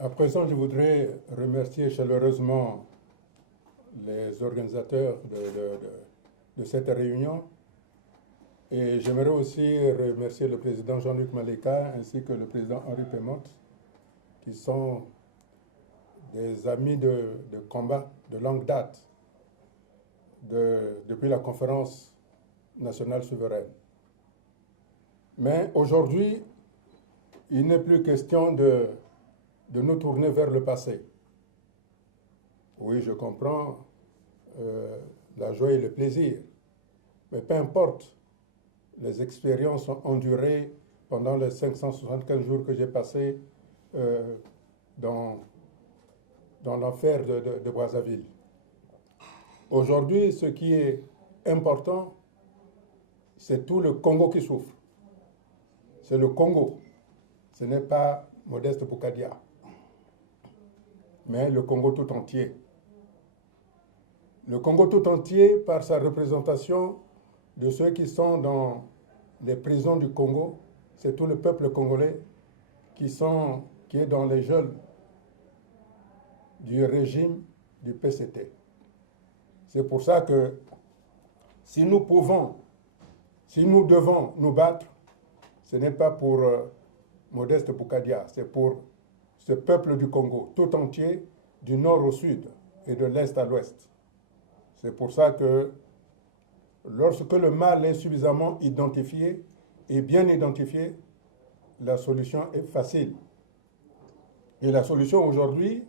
À présent, je voudrais remercier chaleureusement les organisateurs de cette réunion et j'aimerais aussi remercier le président Jean-Luc Maleka ainsi que le président Henri Pemotte qui sont des amis de combat de longue date depuis la conférence nationale souveraine. Mais aujourd'hui, il n'est plus question de nous tourner vers le passé. Oui, je comprends la joie et le plaisir, mais peu importe les expériences endurées pendant les 575 jours que j'ai passés dans l'enfer de Brazzaville. Aujourd'hui, ce qui est important, c'est tout le Congo qui souffre. C'est le Congo. Ce n'est pas Modeste Boukadia, mais le Congo tout entier. Le Congo tout entier, par sa représentation de ceux qui sont dans les prisons du Congo, c'est tout le peuple congolais qui est dans les geôles du régime du PCT. C'est pour ça que si nous devons nous battre, ce n'est pas pour Modeste Boukadia, c'est pour ce peuple du Congo tout entier, du nord au sud et de l'est à l'ouest. C'est pour ça que lorsque le mal est suffisamment identifié et bien identifié, la solution est facile. Et la solution aujourd'hui,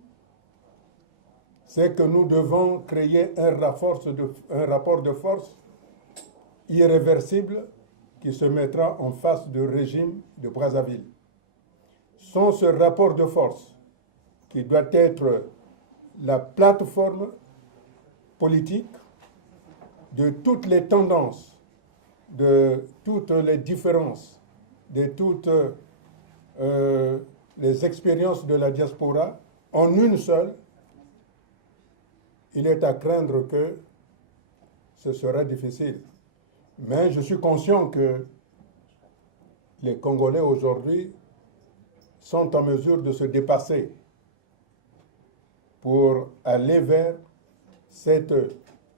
c'est que nous devons créer un rapport de force irréversible qui se mettra en face du régime de Brazzaville. Sans ce rapport de force qui doit être la plateforme politique de toutes les tendances, de toutes les différences, de toutes les expériences de la diaspora en une seule, il est à craindre que ce sera difficile. Mais je suis conscient que les Congolais aujourd'hui sont en mesure de se dépasser pour aller vers cette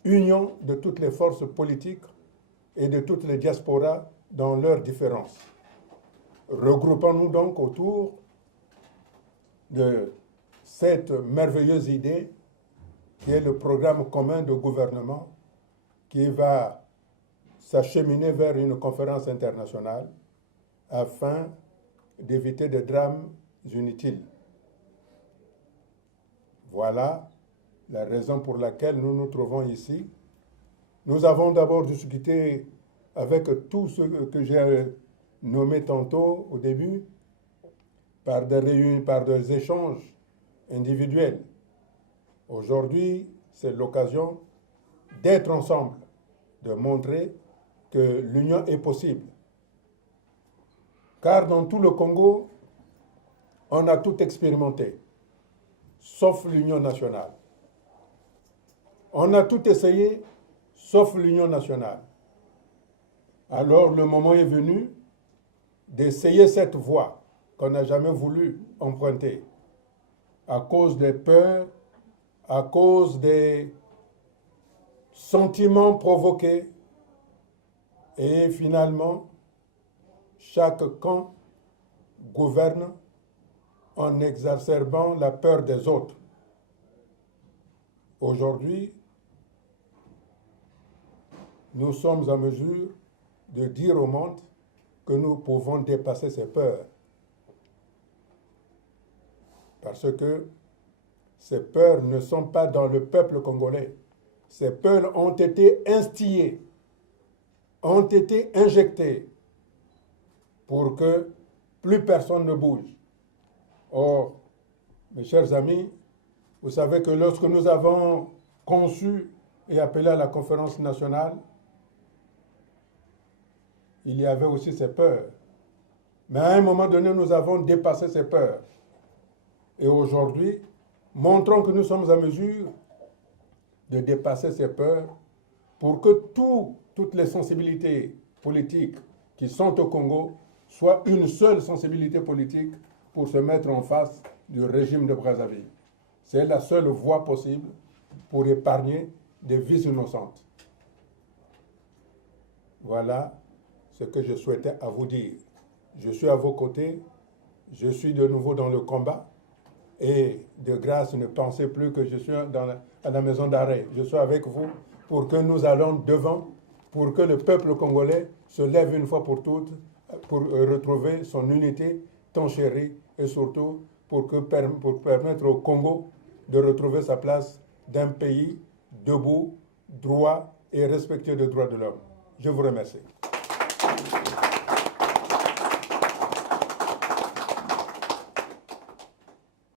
union de toutes les forces politiques et de toutes les diasporas dans leurs différences. Regroupons-nous donc autour de cette merveilleuse idée qui est le programme commun de gouvernement qui va s'acheminer vers une conférence internationale afin d'éviter des drames inutiles. Voilà la raison pour laquelle nous nous trouvons ici. Nous avons d'abord discuté avec tout ce que j'ai nommé tantôt au début, par des réunions, par des échanges individuels. Aujourd'hui, c'est l'occasion d'être ensemble, de montrer que l'union est possible. Car dans tout le Congo, on a tout expérimenté, sauf l'union nationale. On a tout essayé, sauf l'union nationale. Alors le moment est venu d'essayer cette voie qu'on n'a jamais voulu emprunter à cause des peurs, à cause des sentiments provoqués. Et finalement, chaque camp gouverne en exacerbant la peur des autres. Aujourd'hui, nous sommes en mesure de dire au monde que nous pouvons dépasser ces peurs. Parce que ces peurs ne sont pas dans le peuple congolais. Ces peurs ont été instillées, ont été injectées pour que plus personne ne bouge. Or, mes chers amis, vous savez que lorsque nous avons conçu et appelé à la conférence nationale, il y avait aussi ces peurs. Mais à un moment donné, nous avons dépassé ces peurs. Et aujourd'hui, montrons que nous sommes en mesure de dépasser ces peurs pour que toutes les sensibilités politiques qui sont au Congo soient une seule sensibilité politique pour se mettre en face du régime de Brazzaville. C'est la seule voie possible pour épargner des vies innocentes. Voilà ce que je souhaitais à vous dire. Je suis à vos côtés, je suis de nouveau dans le combat et de grâce ne pensez plus que je suis à la maison d'arrêt. Je suis avec vous pour que nous allons devant, pour que le peuple congolais se lève une fois pour toutes pour retrouver son unité tant chérie et surtout pour permettre au Congo de retrouver sa place d'un pays debout, droit et respectueux des droits de l'homme. Je vous remercie.